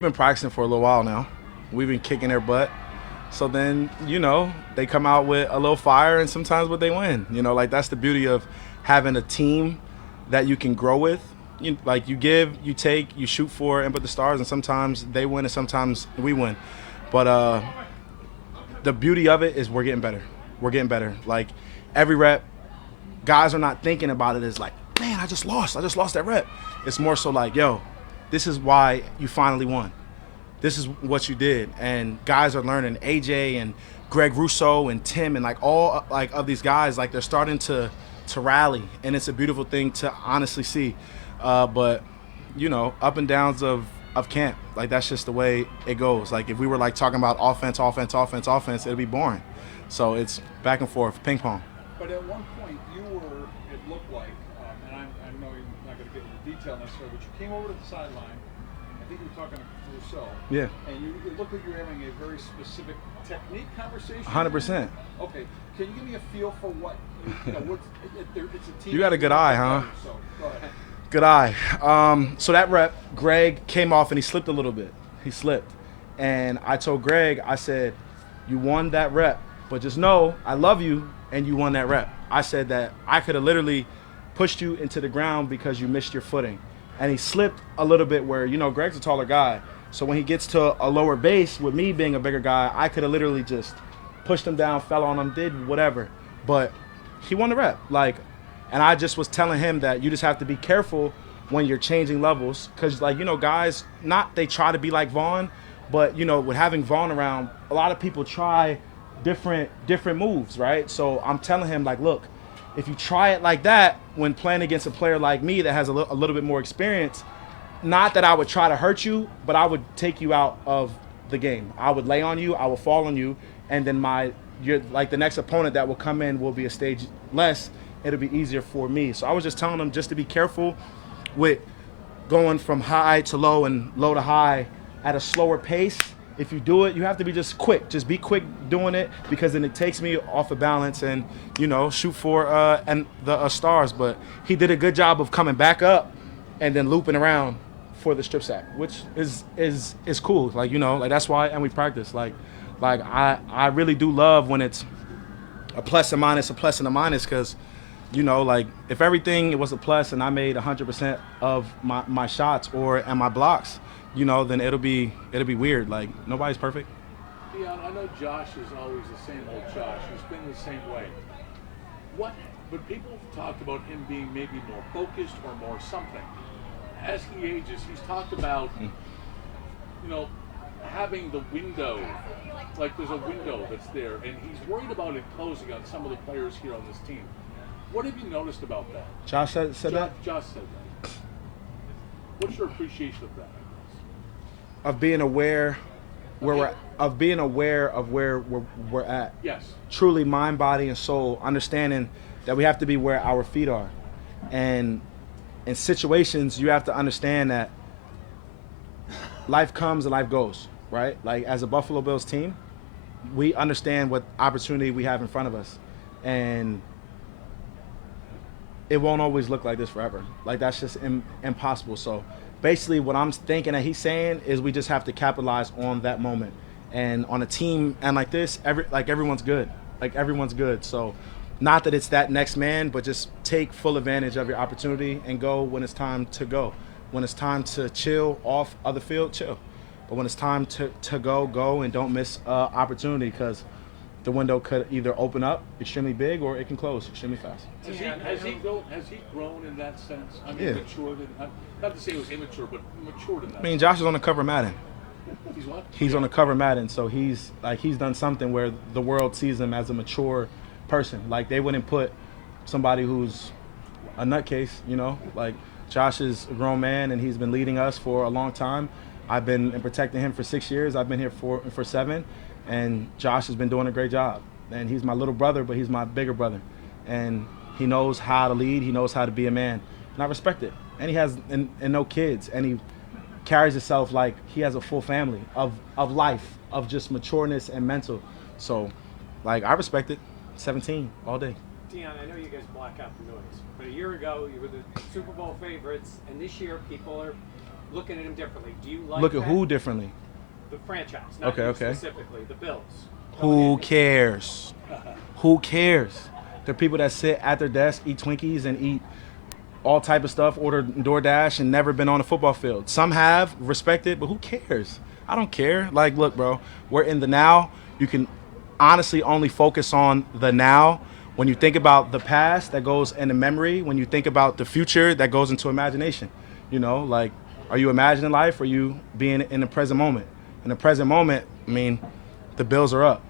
been practicing for a little while now. We've been kicking their butt. So then, they come out with a little fire and sometimes what they win. Like that's the beauty of having a team that you can grow with. Like you give, you take, you shoot for and put the stars and sometimes they win and sometimes we win. But the beauty of it is we're getting better. We're getting better. Like every rep, guys are not thinking about it as like, man, I just lost. I just lost that rep. It's more so like, yo, this is why you finally won. This is what you did. And guys are learning. AJ and Greg Russo and Tim and like all like of these guys, like they're starting to rally, and it's a beautiful thing to honestly see. But up and downs of camp, like that's just the way it goes. Like if we were like talking about offense, it'd be boring. So it's back and forth, ping pong. But at one point, you were, it looked like, and I know you're not going to get into detail necessarily, but you came over to the sideline. I think you were talking to Rousseau. Yeah. And it looked like you were having a very specific technique conversation. 100%. Okay. Can you give me a feel for what, it's a team. You got a good eye, huh? So, go ahead. Good eye. So that rep, Greg came off and he slipped a little bit. He slipped. And I told Greg, I said, you won that rep, but just know I love you and you won that rep. I said that I could have literally pushed you into the ground because you missed your footing. And he slipped a little bit where, Greg's a taller guy. So when he gets to a lower base with me being a bigger guy, I could have literally just pushed him down, fell on him, did whatever. But he won the rep. And I just was telling him that you just have to be careful when you're changing levels. Because, guys, not they try to be like Vaughn, but, with having Vaughn around, a lot of people try different moves, right? So I'm telling him, like, look, if you try it like that when playing against a player like me that has a little bit more experience, not that I would try to hurt you, but I would take you out of the game. I would lay on you, I will fall on you, and then the next opponent that will come in will be a stage less. It'll be easier for me. So I was just telling them just to be careful with going from high to low and low to high at a slower pace. If you do it, you have to be just quick. Just be quick doing it because then it takes me off of balance and, shoot for the stars. But he did a good job of coming back up and then looping around for the strip sack, which is cool. Like, that's why, and we practice. Like I really do love when it's a plus and minus, a plus and a minus, because if everything was a plus and I made 100% of my shots and my blocks, then it'll be weird. Like nobody's perfect. Dion, I know Josh is always the same old Josh. He's been the same way. But people have talked about him being maybe more focused or more something. As he ages, he's talked about, having the window, like there's a window that's there, and he's worried about it closing on some of the players here on this team. What have you noticed about that? Josh said that? Josh said that. What's your appreciation of that? Of being aware of where we're at. Yes. Truly mind, body, and soul, understanding that we have to be where our feet are. And in situations, you have to understand that life comes and life goes, right? Like as a Buffalo Bills team, we understand what opportunity we have in front of us. And it won't always look like this forever. Like that's just impossible. So basically what I'm thinking that he's saying is we just have to capitalize on that moment. And on a team and like this, everyone's good. Like everyone's good. So not that it's that next man, but just take full advantage of your opportunity and go when it's time to go. When it's time to chill off of the field, chill. But when it's time to go and don't miss opportunity, because the window could either open up extremely big or it can close extremely fast. Has he grown in that sense? I mean, Yeah. matured. Not to say it was immature, but matured in that. I mean, Josh is on the cover of Madden. He's what? He's on the cover of Madden, so he's done something where the world sees him as a mature person. Like they wouldn't put somebody who's a nutcase, Like Josh is a grown man and he's been leading us for a long time. I've been protecting him for 6 years. I've been here for 7, and Josh has been doing a great job. And he's my little brother, but he's my bigger brother. And he knows how to lead. He knows how to be a man, and I respect it. And he has and no kids, and he carries himself like he has a full family of life, of just matureness and mental. So, like, I respect it. 17 all day. Dion, I know you guys block out the noise, but a year ago you were the Super Bowl favorites, and this year people are looking at him differently. Do you like Look at that? who differently? The franchise, not Okay, you okay. specifically, the Bills. Who cares? Who cares? There are people that sit at their desk, eat Twinkies, and eat all type of stuff, order DoorDash, and never been on a football field. Some have, respect it, but who cares? I don't care. Like, look, bro, we're in the now. You can honestly only focus on the now. When you think about the past, that goes into memory. When you think about the future, that goes into imagination. You know, like, are you imagining life or are you being in the present moment? In the present moment, I mean, the Bills are up.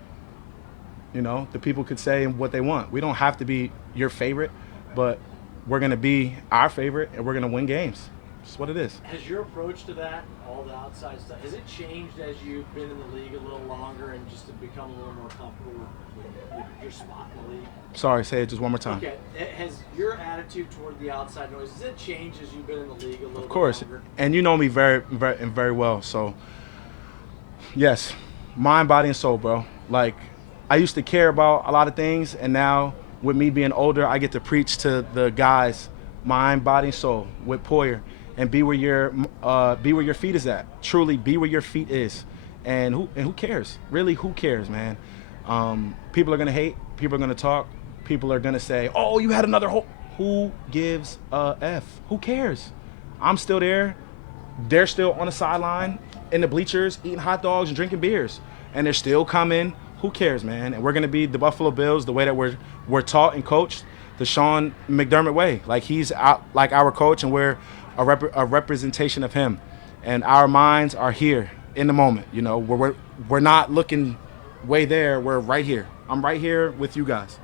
You know, the people could say what they want. We don't have to be your favorite, but we're going to be our favorite and we're going to win games. That's what it is. Has your approach to that, all the outside stuff, has it changed as you've been in the league a little longer and just to become a little more comfortable with your spot in the league? Sorry, say it just one more time. Okay, has your attitude toward the outside noise, has it changed as you've been in the league a little Of course. bit longer? And you know me very well. So, yes, mind, body, and soul, bro. Like, I used to care about a lot of things, and now with me being older, I get to preach to the guys, mind, body, and soul, with Poyer, and be where your feet is at. Truly, be where your feet is, and who cares? Really, who cares, man? People are gonna hate. People are gonna talk. People are gonna say, "Oh, you had another hole." Who gives a f? Who cares? I'm still there. They're still on the sideline, in the bleachers, eating hot dogs and drinking beers, and they're still coming. Who cares, man? And we're gonna be the Buffalo Bills the way that we're taught and coached, the Sean McDermott way. Like, he's like our coach, and we're a representation of him. And our minds are here in the moment. You know, we're not looking way there. We're right here. I'm right here with you guys.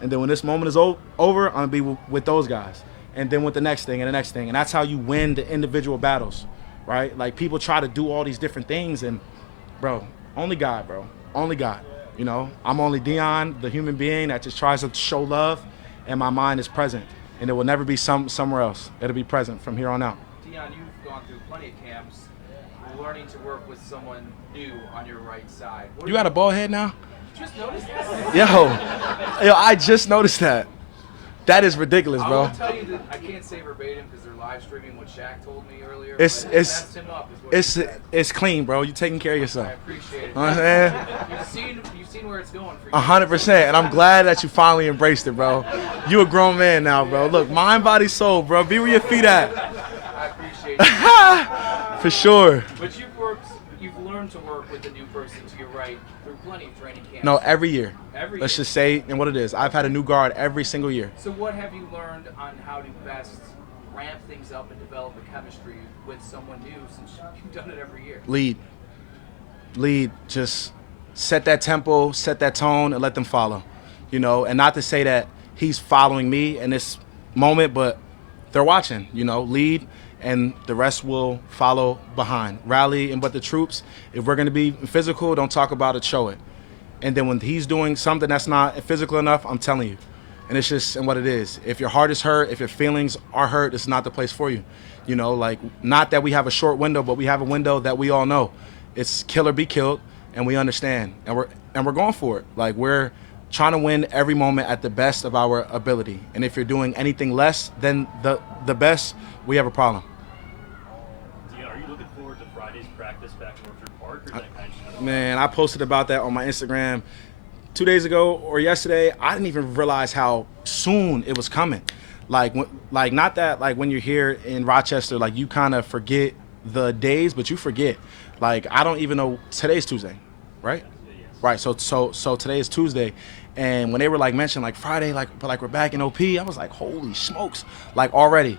And then when this moment is over, I'm gonna be with those guys. And then with the next thing and the next thing. And that's how you win the individual battles, right? Like, people try to do all these different things, and bro, only God, bro. Only God. You know, I'm only Dion, the human being that just tries to show love, and my mind is present. And it will never be somewhere else. It'll be present from here on out. Dion, you've gone through plenty of camps, learning to work with someone new on your right side. You got a bald head now? Just noticed this. Yo, I just noticed that. That is ridiculous, I bro. will tell you that I can't say verbatim because they're live streaming what Shaq told me earlier. It's but messed him up is what he said. it's clean, bro. You taking care of yourself. I appreciate it. You know what I'm saying? You've seen where it's going for you. 100%, and I'm glad that you finally embraced it, bro. You a grown man now, bro. Look, mind, body, soul, bro. Be where your feet at. I appreciate it. For sure. But you've learned to work with the new person to your right through plenty of training camps. No, every year. Every Let's year. just say, and what it is. I've had a new guard every single year. So what have you learned on how to best ramp things up and develop a chemistry with someone new since you've done it every year? Lead. Just set that tempo, set that tone, and let them follow. You know, and not to say that he's following me in this moment, but they're watching. You know, lead, and the rest will follow behind. Rally, and but the troops, if we're going to be physical, don't talk about it, show it. And then when he's doing something that's not physical enough, I'm telling you. And it's just and what it is. If your heart is hurt, if your feelings are hurt, it's not the place for you. You know, like, not that we have a short window, but we have a window that we all know. It's kill or be killed, and we understand. And we're going for it. Like, we're trying to win every moment at the best of our ability. And if you're doing anything less than the best, we have a problem. Dion, are you looking forward to Friday's practice back in Orchard Park, or is that kind of Man, I posted about that on my Instagram 2 days ago or yesterday. I didn't even realize how soon it was coming. Like not that, like, when you're here in Rochester, like, you kind of forget the days, but you forget. Like, I don't even know, today's Tuesday, right? Yes. Right. So today is Tuesday, and when they were like mentioning like Friday, like we're back in OP, I was like, holy smokes, like, already.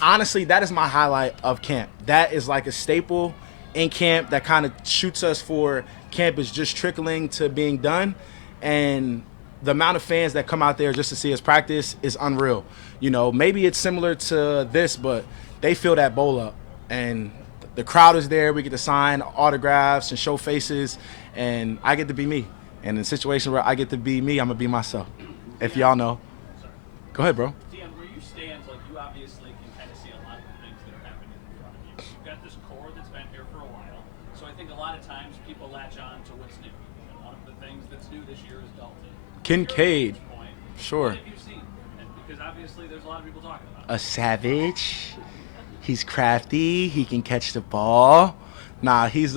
Honestly, that is my highlight of camp. That is like a staple in camp that kind of shoots us for camp is just trickling to being done, and the amount of fans that come out there just to see us practice is unreal. You know, maybe it's similar to this, but they fill that bowl up, and the crowd is there. We get to sign autographs and show faces, and I get to be me. And in a situation where I get to be me, I'm gonna be myself. If y'all know. Go ahead, bro. Dion, where you stand, like, you obviously can kind of see a lot of the things that are happening in front of you. You've got this core that's been here for a while, so I think a lot of times people latch on to what's new. And one of the things that's new this year is Dalton. Kincaid. At this point, Sure. what have you seen? And because obviously there's a lot of people talking about it. A savage. He's crafty. He can catch the ball. Nah, he's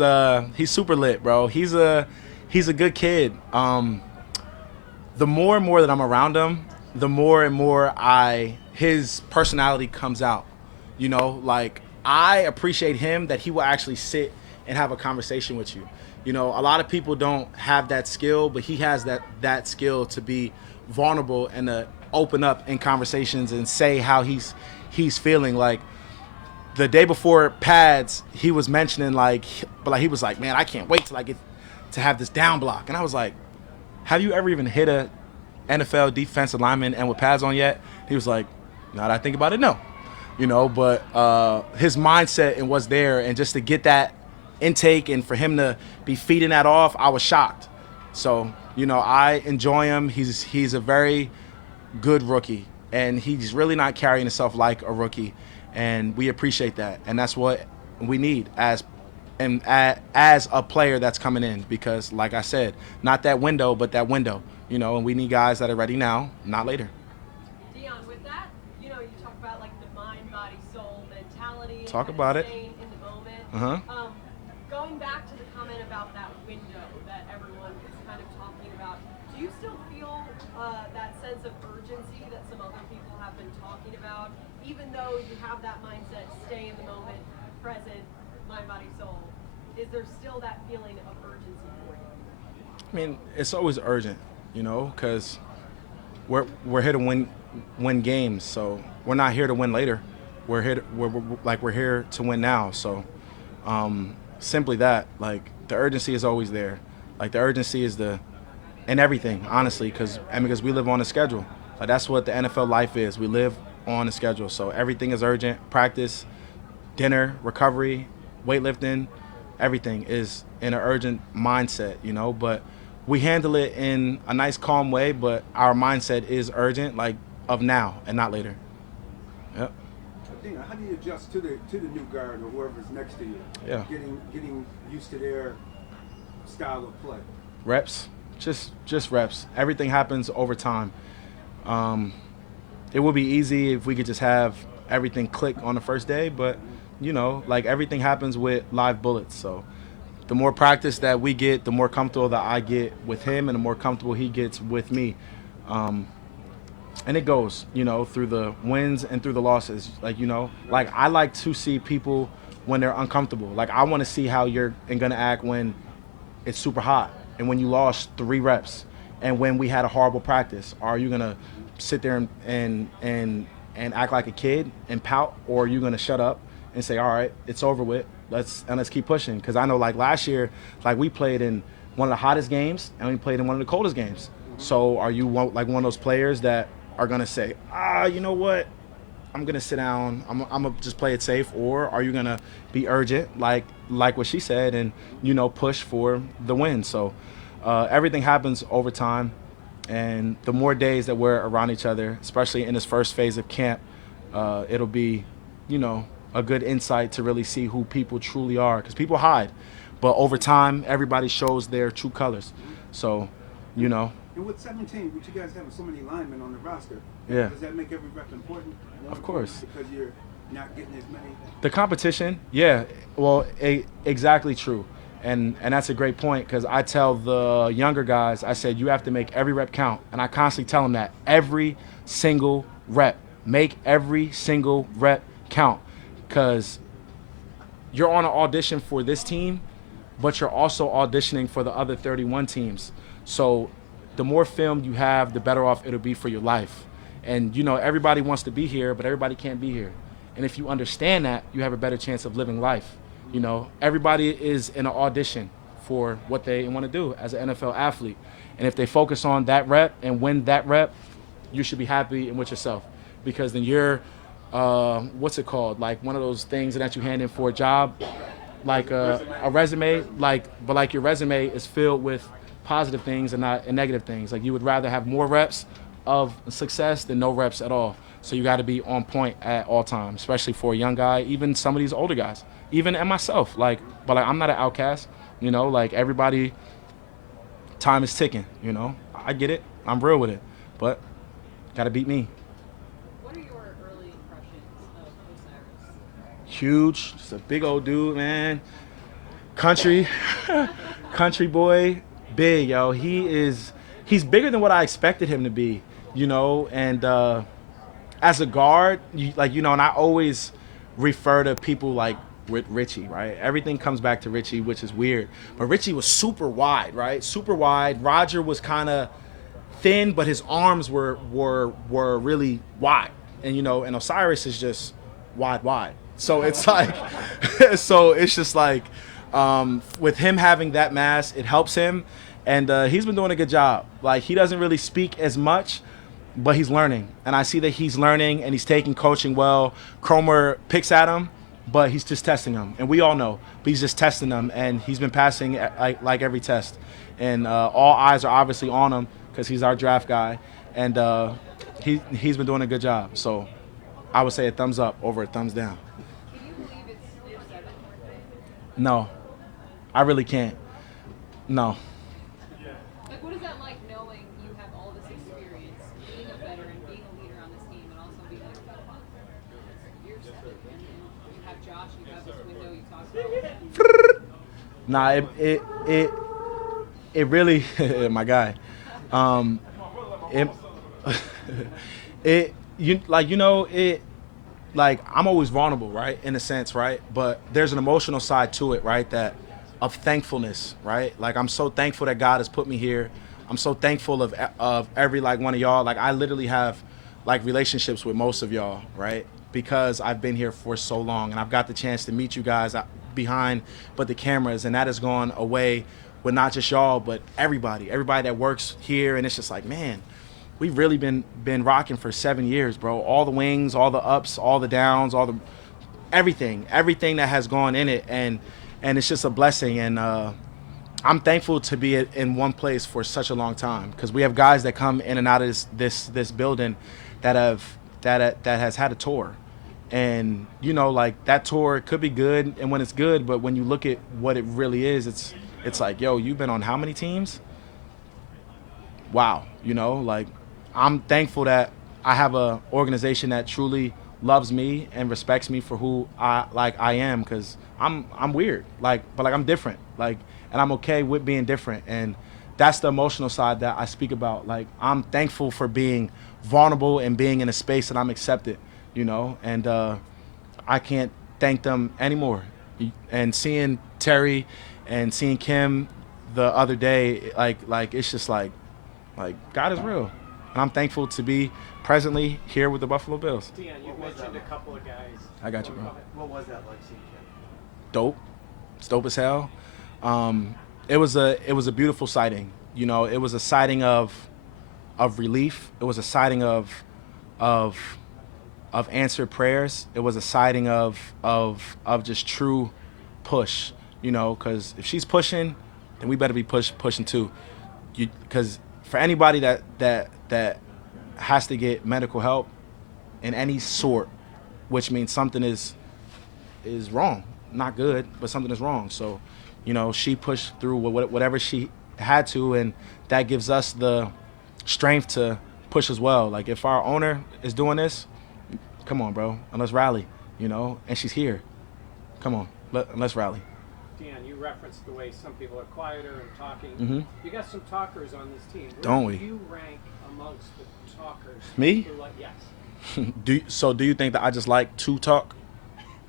super lit, bro. He's a good kid. The more and more that I'm around him, the more and more his personality comes out. You know, like I appreciate him that he will actually sit and have a conversation with you. You know, a lot of people don't have that skill, but he has that skill to be vulnerable and to open up in conversations and say how he's feeling. Like the day before pads, he was mentioning he was like, man, I can't wait till I get to have this down block. And I was like, have you ever even hit a NFL defensive lineman and with pads on yet? He was like, now that I think about it, no. You know, but his mindset and what's there, and just to get that intake and for him to be feeding that off, I was shocked. So, you know, I enjoy him. He's a very good rookie, and he's really not carrying himself like a rookie, and we appreciate that. And that's what we need as a player that's coming in, because like I said, not that window, but that window, you know, and we need guys that are ready now, not later. Dion, with that, you know, you talk about like the mind, body, soul mentality. Talk and about it. Staying in the moment. Uh-huh. Going back to the comment about that window that everyone is kind of talking about, do you still feel that sense of urgency that some other people have been talking about, even though you have that mindset, stay in the moment, present, mind, body, soul? Is there still that feeling of urgency for you? I mean, it's always urgent, you know, because we're here to win games. So we're not here to win later. We're here to win now. So simply that, like the urgency is always there. Like the urgency is in everything, honestly, because we live on a schedule. Like that's what the NFL life is. We live on a schedule. So everything is urgent. Practice, dinner, recovery, weightlifting, everything is in an urgent mindset, you know, but we handle it in a nice, calm way, but our mindset is urgent, like of now and not later. Yep. Dina, how do you adjust to the new guard or whoever's next to you? Yeah. Getting used to their style of play. Reps, just reps. Everything happens over time. It would be easy if we could just have everything click on the first day, but you know, like everything happens with live bullets. So the more practice that we get, the more comfortable that I get with him and the more comfortable he gets with me. And it goes, you know, through the wins and through the losses. Like, you know, like I like to see people when they're uncomfortable. Like I want to see how you're going to act when it's super hot and when you lost 3 reps and when we had a horrible practice. Are you going to sit there and act like a kid and pout, or are you going to shut up and say, all right, it's over with, let's keep pushing? Because I know like last year, like we played in one of the hottest games and we played in one of the coldest games. So are you like one of those players that are going to say, you know what, I'm going to sit down, I'm going to just play it safe? Or are you going to be urgent, like what she said, and, you know, push for the win? So everything happens over time. And the more days that we're around each other, especially in this first phase of camp, it'll be, you know, a good insight to really see who people truly are. Because people hide. But over time, everybody shows their true colors. So, you know. And with 17, with you guys having so many linemen on the roster, yeah, does that make every rep important? Of course. Because you're not getting as many? The competition, yeah. Well, exactly true. And that's a great point, because I tell the younger guys, I said, you have to make every rep count. And I constantly tell them that. Every single rep. Make every single rep count. Because you're on an audition for this team, but you're also auditioning for the other 31 teams. So the more film you have, the better off it'll be for your life. And, you know, everybody wants to be here, but everybody can't be here. And if you understand that, you have a better chance of living life. You know, everybody is in an audition for what they want to do as an NFL athlete. And if they focus on that rep and win that rep, you should be happy and with yourself. Because then you're, what's it called? Like one of those things that you hand in for a job, like a resume, but like your resume is filled with positive things and not negative things. Like you would rather have more reps of success than no reps at all. So you got to be on point at all times, especially for a young guy, even some of these older guys, even and myself. But I'm not an outcast, you know. Like everybody, time is ticking, you know. I get it. I'm real with it, but got to beat me. What are your early impressions of Osiris? huge. Just a big old dude, man. Country, country boy, big, yo. He's bigger than what I expected him to be, you know. And as a guard, and I always refer to people like with Richie, right? Everything comes back to Richie, which is weird. But Richie was super wide, right? Super wide. Roger was kind of thin, but his arms were really wide. And and Osiris is just wide. So it's like, so it's just like, with him having that mass, it helps him, and he's been doing a good job. Like, he doesn't really speak as much, but he's learning, and I see that he's learning and he's taking coaching well. Cromer picks at him, but he's just testing him, and we all know, but he's just testing them, and he's been passing like every test, and all eyes are obviously on him because he's our draft guy, and he's been doing a good job. So I would say a thumbs up over a thumbs down. Can you believe it's your 7th birthday? No, I really can't. No. Like, what is that like, knowing you have all this experience, being a veteran, being a leader on this team, and also being like, you're 7, and you have Josh, you have this window you talked about. Nah, it really, my guy. I'm always vulnerable, right? In a sense, right? But there's an emotional side to it, right? That of thankfulness, right? Like, I'm so thankful that God has put me here. I'm so thankful of every one of y'all. Like, I literally have relationships with most of y'all, right? Because I've been here for so long, and I've got the chance to meet you guys behind the cameras, and that has gone away with not just y'all, but everybody that works here. And it's just like, man, we've really been rocking for 7 years, bro. All the wings, all the ups, all the downs, everything that has gone in it, and it's just a blessing. And I'm thankful to be in one place for such a long time, because we have guys that come in and out of this building that has had a tour, and that tour could be good, and when it's good, but when you look at what it really is, it's like, yo, you've been on how many teams? Wow, I'm thankful that I have a organization that truly loves me and respects me for who I am, because I'm weird, but I'm different, and I'm okay with being different, and that's the emotional side that I speak about. I'm thankful for being vulnerable and being in a space that I'm accepted, and I can't thank them anymore. And seeing Terry and seeing Kim the other day, it's just like God is real. And I'm thankful to be presently here with the Buffalo Bills. Dion, you mentioned a couple of guys. I got you, bro. What was that like seeing him? Dope. It's dope as hell. It was a beautiful sighting. It was a sighting of relief. It was a sighting of answered prayers. It was a sighting of just true push. Because if she's pushing, then we better be pushing too. Because for anybody that has to get medical help in any sort, which means something is wrong, not good, but something is wrong. So, she pushed through whatever she had to, and that gives us the strength to push as well. If our owner is doing this, come on, bro, and let's rally, and she's here. Come on, let's rally. Dion, you referenced the way some people are quieter and talking. Mm-hmm. You got some talkers on this team. Where Don't we? do you rank amongst the talkers? Me? Yes. Do you think that I just like to talk?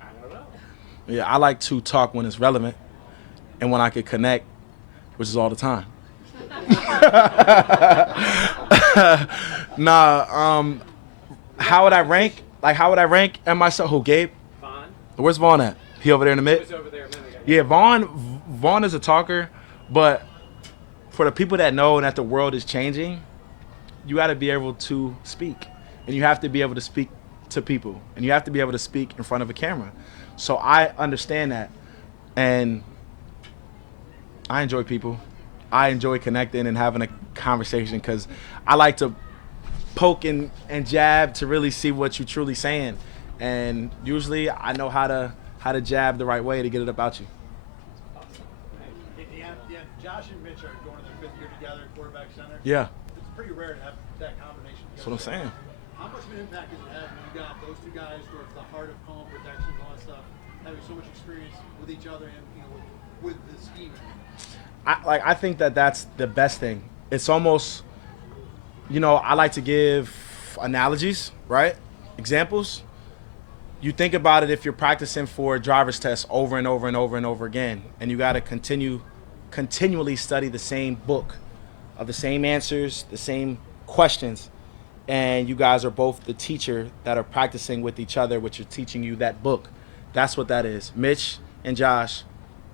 I don't know. Yeah, I like to talk when it's relevant and when I could connect, which is all the time. How would I rank? How would I rank and myself? Who, Gabe? Vaughn? Where's Vaughn at? He over there in the He mid? was over there a minute ago. Yeah, Vaughn is a talker, but for the people that know that the world is changing, you got to be able to speak, and you have to be able to speak to people, and you have to be able to speak in front of a camera. So I understand that, and I enjoy people. I enjoy connecting and having a conversation, because I like to poke and jab to really see what you're truly saying, and usually I know how to jab the right way to get it about you. Hey, Dion, Josh and Mitch are going to their 5th year together, quarterback center. Yeah, It's pretty rare to have that combination together. that's what I'm saying. How much of an impact does it have when you got those two guys towards the heart of home protection and all that stuff? having so much experience with each other and with the scheme? I think that's the best thing. It's almost, I like to give analogies, right? Examples. You think about it if you're practicing for a driver's test over and over and over and over again, and you got to continually study the same book of the same answers, the same questions, and you guys are both the teacher that are practicing with each other, which are teaching you that book. That's what that is. Mitch and Josh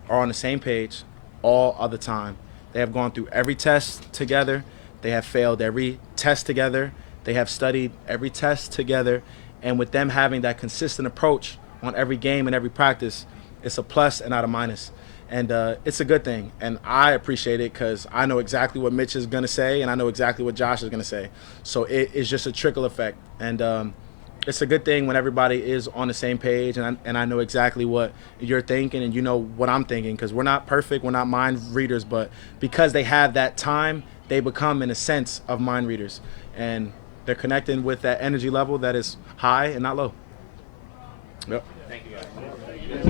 are on the same page all of the time. They have gone through every test together. They have failed every test together. They have studied every test together. And with them having that consistent approach on every game and every practice, it's a plus and not a minus. And it's a good thing. And I appreciate it because I know exactly what Mitch is going to say, and I know exactly what Josh is going to say. So it's just a trickle effect. And it's a good thing when everybody is on the same page, and I know exactly what you're thinking, and you know what I'm thinking, because we're not perfect, we're not mind readers, but because they have that time, they become, in a sense, of mind readers. And they're connecting with that energy level that is high and not low. Yep. Thank you, guys.